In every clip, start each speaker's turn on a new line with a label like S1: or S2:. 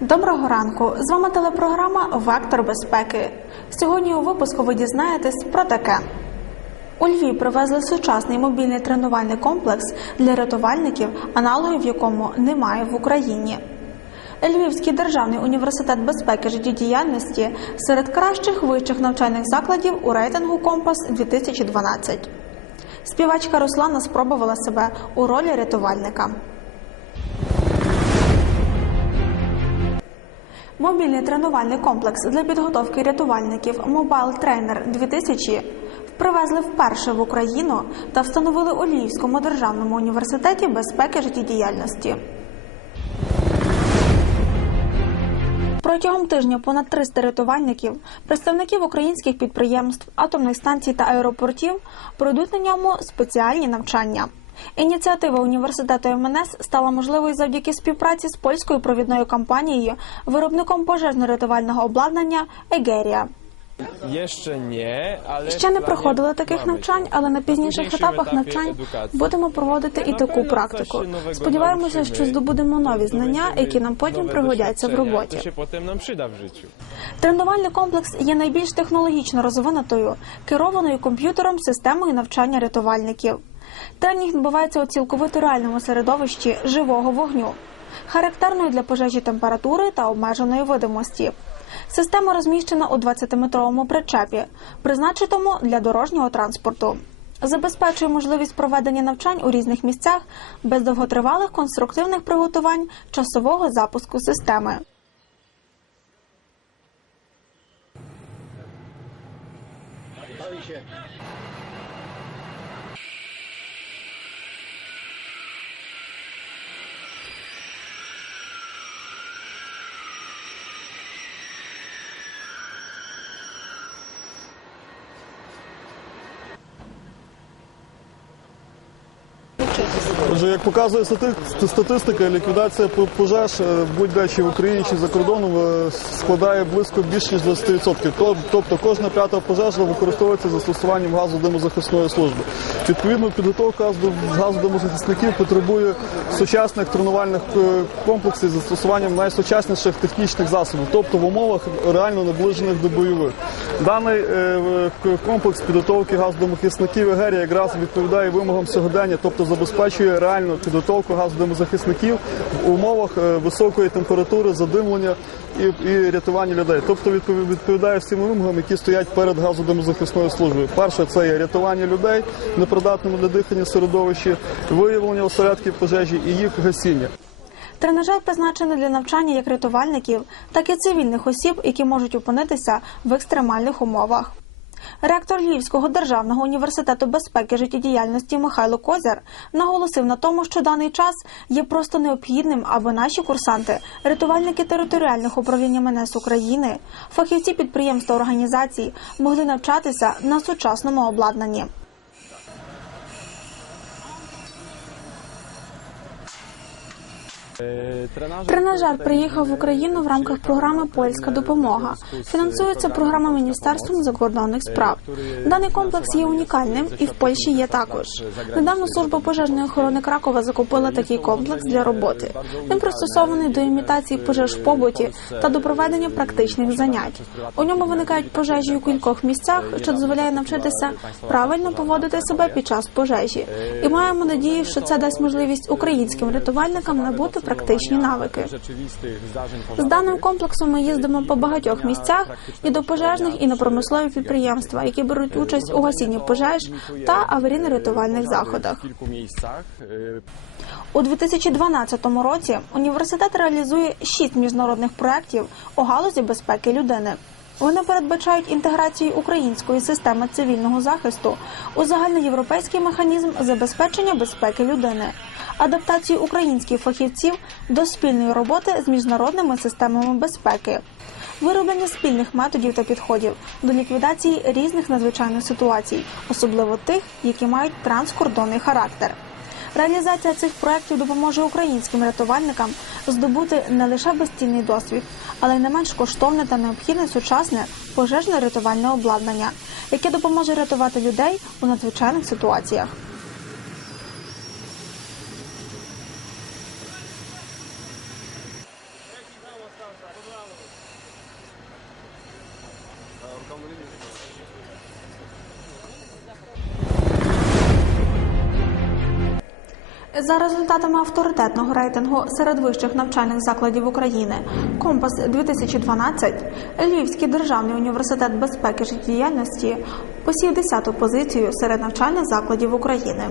S1: Доброго ранку! З вами телепрограма Вектор безпеки. Сьогодні у випуску ви дізнаєтесь про таке. У Львів привезли сучасний мобільний тренувальний комплекс для рятувальників, аналогів якому немає в Україні. Львівський державний університет безпеки життєдіяльності серед кращих вищих навчальних закладів у рейтингу Компас 2012. Співачка Руслана спробувала себе у ролі рятувальника. Мобільний тренувальний комплекс для підготовки рятувальників Mobile Trainer 2000 привезли вперше в Україну та встановили у Львівському державному університеті безпеки життєдіяльності. Протягом тижня понад 300 рятувальників, представників українських підприємств, атомних станцій та аеропортів пройдуть на ньому спеціальні навчання. Ініціатива університету МНС стала можливою завдяки співпраці з польською провідною компанією, виробником пожежно-рятувального обладнання Егерія.
S2: Jeszcze nie, ale
S1: Ще не проходили таких навчань, але на пізніших етапах навчань будемо проводити і таку практику. Сподіваємося, що здобудемо нові знання, які нам потім пригодяться в роботі. Тренувальний комплекс є найбільш технологічно розвинутою, керованою комп'ютером системою навчання рятувальників. Тренінг відбувається у цілковито реальному середовищі живого вогню, характерної для пожежі температури та обмеженої видимості. Система розміщена у 20-метровому причепі, призначеному для дорожнього транспорту. Забезпечує можливість проведення навчань у різних місцях без довготривалих конструктивних приготувань часового запуску системи.
S3: Отже, як показує статистика, ліквідація пожеж е, будь-де чи в Україні чи за кордоном е, складає близько більш ніж 20%. Тобто кожна п'ята пожежа використовується застосуванням газу димозахисної служби. Відповідно, підготовка газу- газодимозахисників потребує сучасних тренувальних е, комплексів з застосуванням найсучасніших технічних засобів, тобто в умовах реально наближених до бойових. Даний комплекс підготовки газодимохисників ЕГЕРІ якраз відповідає вимогам сьогодення, тобто забезпечує реальну підготовку газодимозахисників в умовах е, високої температури, задимлення і, і рятування людей. Тобто відпові- відповідає всім вимогам, які стоять перед газодимозахисною службою. Перше це є рятування людей в непридатному для дихання середовищі, виявлення осередків пожежі і їх гасіння.
S1: Тренажер призначений для навчання як рятувальників, так і цивільних осіб, які можуть опинитися в екстремальних умовах. Ректор Львівського державного університету безпеки життєдіяльності Михайло Козяр наголосив на тому, що даний час є просто необхідним, аби наші курсанти, рятувальники територіальних управлінь МНС України, фахівці підприємств та організацій могли навчатися на сучасному обладнанні. Тренажер приїхав в Україну в рамках програми Польська допомога. Фінансується програма Міністерством закордонних справ. Даний комплекс є унікальним і в Польщі є також. Недавно служба пожежної охорони Кракова закупила такий комплекс для роботи. Він пристосований до імітації пожеж в побуті та до проведення практичних занять. У ньому виникають пожежі у кількох місцях, що дозволяє навчитися правильно поводити себе під час пожежі. І маємо надію, що це дасть можливість українським рятувальникам набути практичні навики. З даним комплексом ми їздимо по багатьох місцях і до пожежних, і на промислові підприємства, які беруть участь у гасінні пожеж та аварійно-рятувальних заходах. У 2012 році університет реалізує шість міжнародних проєктів у галузі безпеки людини. Вони передбачають інтеграцію української системи цивільного захисту у загальноєвропейський механізм забезпечення безпеки людини, адаптацію українських фахівців до спільної роботи з міжнародними системами безпеки, вироблення спільних методів та підходів до ліквідації різних надзвичайних ситуацій, особливо тих, які мають транскордонний характер. Реалізація цих проєктів допоможе українським рятувальникам здобути не лише безцінний досвід, але й не менш коштовне та необхідне сучасне пожежно-рятувальне обладнання, яке допоможе рятувати людей у надзвичайних ситуаціях. За результатами авторитетного рейтингу серед вищих навчальних закладів України Компас 2012 Львівський державний університет безпеки життєдіяльності посів 10-ту позицію серед навчальних закладів України.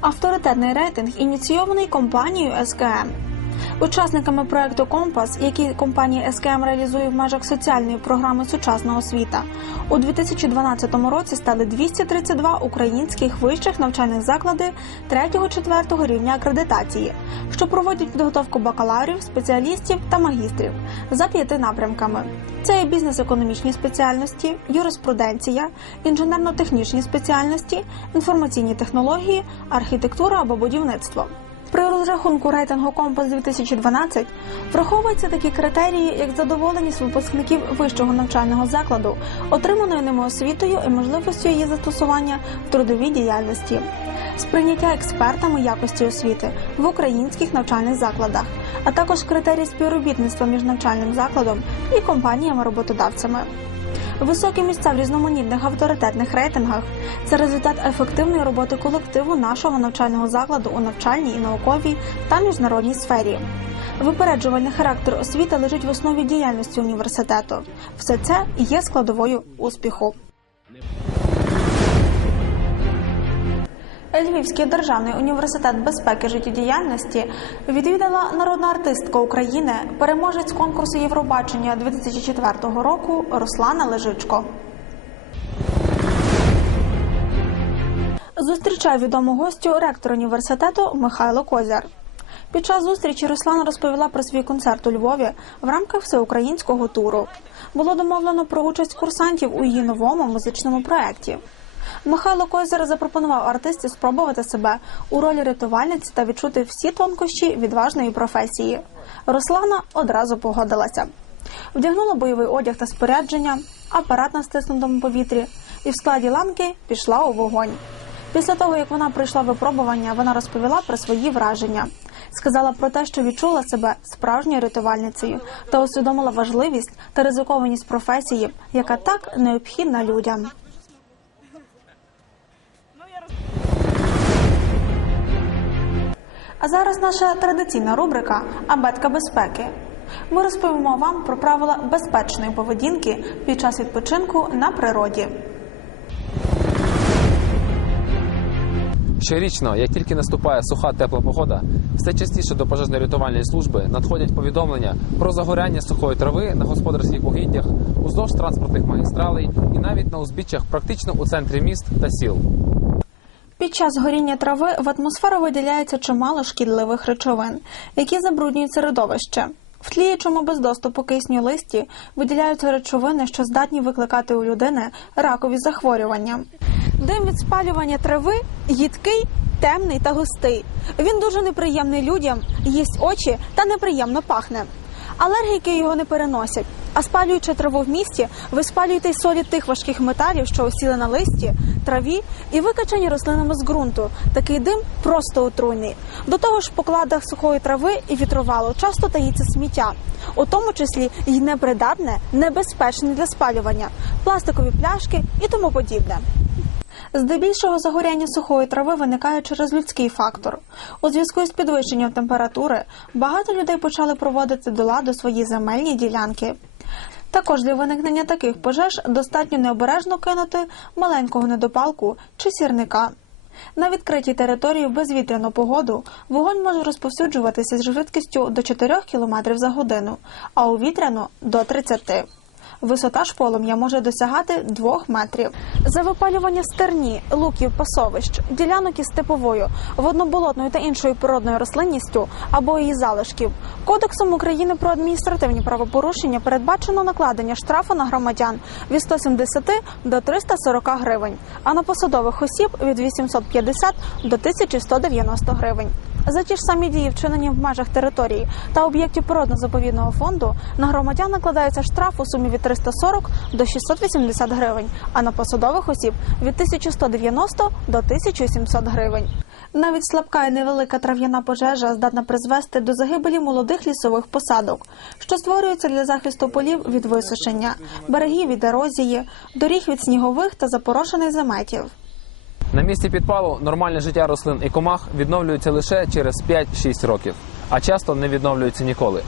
S1: Авторитетний рейтинг ініційований компанією СКМ. Учасниками проекту Компас, який компанія СКМ реалізує в межах соціальної програми Сучасна освіта, у 2012 році стали 232 українських вищих навчальних заклади 3-4 рівня акредитації, що проводять підготовку бакалаврів, спеціалістів та магістрів за п'яти напрямками: це є бізнес-економічні спеціальності, юриспруденція, інженерно-технічні спеціальності, інформаційні технології, архітектура або будівництво. При розрахунку рейтингу Компас 2012 враховуються такі критерії, як задоволеність випускників вищого навчального закладу, отриманою ними освітою і можливістю її застосування в трудовій діяльності, сприйняття експертами якості освіти в українських навчальних закладах, а також критерії співробітництва між навчальним закладом і компаніями-роботодавцями. Високі місця в різноманітних авторитетних рейтингах це результат ефективної роботи колективу нашого навчального закладу у навчальній і науковій та міжнародній сфері. Випереджувальний характер освіти лежить в основі діяльності університету. Все це є складовою успіху. Львівський державний університет безпеки життєдіяльності відвідала народна артистка України, переможець конкурсу Євробачення 2004 року Руслана Лежичко. Зустрічає відому гостю ректор університету Михайло Козяр. Під час зустрічі Руслана розповіла про свій концерт у Львові в рамках всеукраїнського туру. Було домовлено про участь курсантів у її новому музичному проєкті. Михайло Козир запропонував артисті спробувати себе у ролі рятувальниці та відчути всі тонкощі відважної професії. Руслана одразу погодилася. Вдягнула бойовий одяг та спорядження, апарат на стиснутому повітрі, і в складі ламки пішла у вогонь. Після того, як вона пройшла випробування, вона розповіла про свої враження. Сказала про те, що відчула себе справжньою рятувальницею та усвідомила важливість та ризикованість професії, яка так необхідна людям. А зараз наша традиційна рубрика Абетка безпеки. Ми розповімо вам про правила безпечної поведінки під час відпочинку на природі.
S4: Щорічно, як тільки наступає суха тепла погода, все частіше до пожежно-рятувальної служби надходять повідомлення про загоряння сухої трави на господарських угіддях, уздовж транспортних магістралей і навіть на узбіччях практично у центрі міст та сіл.
S1: Під час горіння трави в атмосферу виділяється чимало шкідливих речовин, які забруднюють середовище. В тліючому без доступу кисню листі виділяються речовини, що здатні викликати у людини ракові захворювання. Дим від спалювання трави їдкий, темний та густий. Він дуже неприємний людям, їсть очі та неприємно пахне. Алергіки його не переносять. А спалюючи траву в місті, ви спалюєте й солі тих важких металів, що осіли на листі, траві і викачані рослинами з ґрунту. Такий дим просто отруйний. До того ж, в покладах сухої трави і вітровалу часто таїться сміття, у тому числі й непридатне, небезпечне для спалювання, пластикові пляшки і тому подібне. Здебільшого загоряння сухої трави виникає через людський фактор. У зв'язку із підвищенням температури багато людей почали проводити до ладу свої земельні ділянки. Також для виникнення таких пожеж достатньо необережно кинути маленького недопалку чи сірника. На відкритій території безвітряну погоду вогонь може розповсюджуватися з швидкістю до 4 км за годину, а у вітряну до 30 Висота ж полум'я може досягати 2 метрів. За випалювання стерні, луків, пасовищ, ділянок із степовою, водноболотною та іншою природною рослинністю або її залишків. Кодексом України про адміністративні правопорушення передбачено накладення штрафу на громадян від 170 до 340 гривень, а на посадових осіб від 850 до 1190 гривень. За ті ж самі дії, вчинені в межах території та об'єктів природно-заповідного фонду, на громадян накладається штраф у сумі від 340 до 680 гривень, а на посадових осіб від 1190 до 1700 гривень. Навіть слабка і невелика трав'яна пожежа здатна призвести до загибелі молодих лісових посадок, що створюються для захисту полів від висушення, берегів від ерозії, доріг від снігових та запорошених заметів.
S4: На місці підпалу нормальне життя рослин і комах відновлюється лише через 5-6 років, а часто не відновлюється ніколи.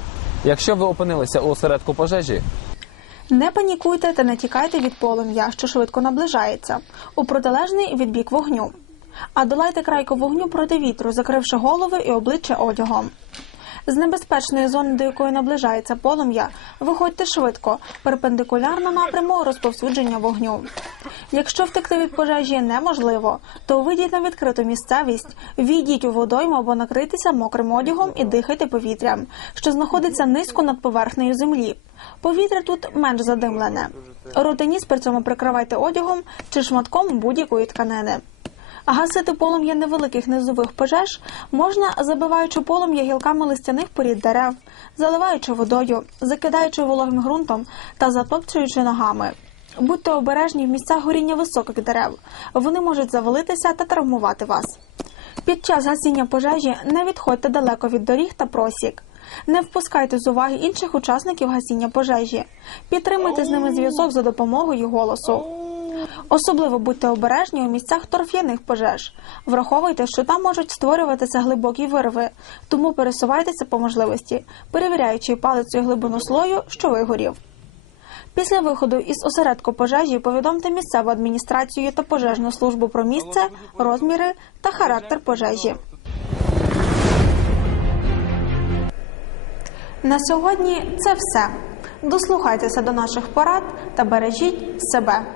S4: Якщо ви опинилися у осередку пожежі,
S1: Не панікуйте та не тікайте від полум'я, що швидко наближається, у протилежний відбік вогню. А долайте крайку вогню проти вітру, закривши голови і обличчя одягом. З небезпечної зони, до якої наближається полум'я, виходьте швидко, перпендикулярно напряму розповсюдження вогню. Якщо втекти від пожежі неможливо, то вийдіть на відкриту місцевість, війдіть у водойму або накрийтеся мокрим одягом і дихайте повітрям, що знаходиться низько над поверхнею землі. Повітря тут менш задимлене. Рот ніс при цьому прикривайте одягом чи шматком будь-якої тканини. Гасити полум'я невеликих низових пожеж можна, забиваючи полум'я гілками листяних порід дерев, заливаючи водою, закидаючи вологим ґрунтом та затопчуючи ногами. Будьте обережні в місцях горіння високих дерев. Вони можуть завалитися та травмувати вас. Під час гасіння пожежі не відходьте далеко від доріг та просік. Не впускайте з уваги інших учасників гасіння пожежі. Підтримуйте з ними зв'язок за допомогою голосу. Особливо будьте обережні у місцях торф'яних пожеж. Враховуйте, що там можуть створюватися глибокі вирви, тому пересувайтеся по можливості, перевіряючи палицею глибину слою, що вигорів. Після виходу із осередку пожежі повідомте місцеву адміністрацію та пожежну службу про місце, розміри та характер пожежі. На сьогодні це все. Дослухайтеся до наших порад та бережіть себе.